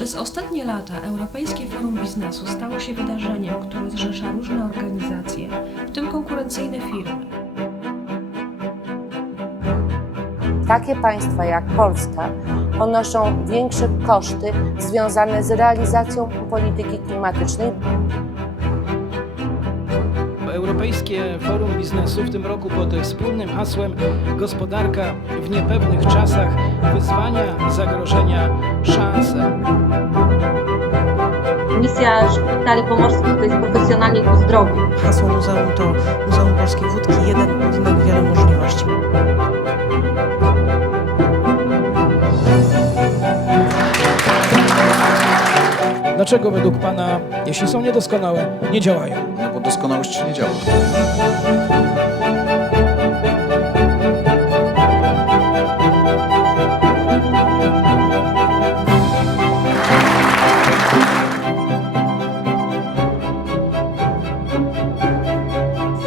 Przez ostatnie lata Europejskie Forum Biznesu stało się wydarzeniem, które zrzesza różne organizacje, w tym konkurencyjne firmy. Takie państwa jak Polska ponoszą większe koszty związane z realizacją polityki klimatycznej. Europejskie Forum Biznesu w tym roku pod wspólnym hasłem Gospodarka w niepewnych czasach wyzwania, zagrożenia, szanse. Misja Szpitali Pomorskich to jest profesjonalnie ku zdrowiu. Hasło muzeum to Muzeum Polskiej Wódki, jeden budynek, wiele możliwości. Dlaczego według Pana, jeśli są niedoskonałe, nie działają? No bo doskonałość nie działa.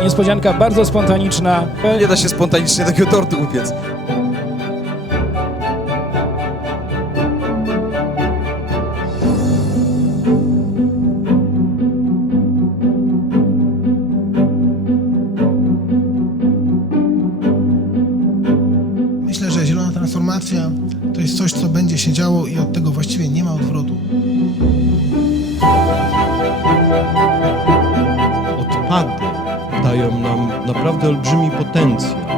Niespodzianka bardzo spontaniczna. Nie da się spontanicznie takiego tortu upiec. Transformacja to jest coś, co będzie się działo i od tego właściwie nie ma odwrotu. odpady dają nam naprawdę olbrzymi potencjał.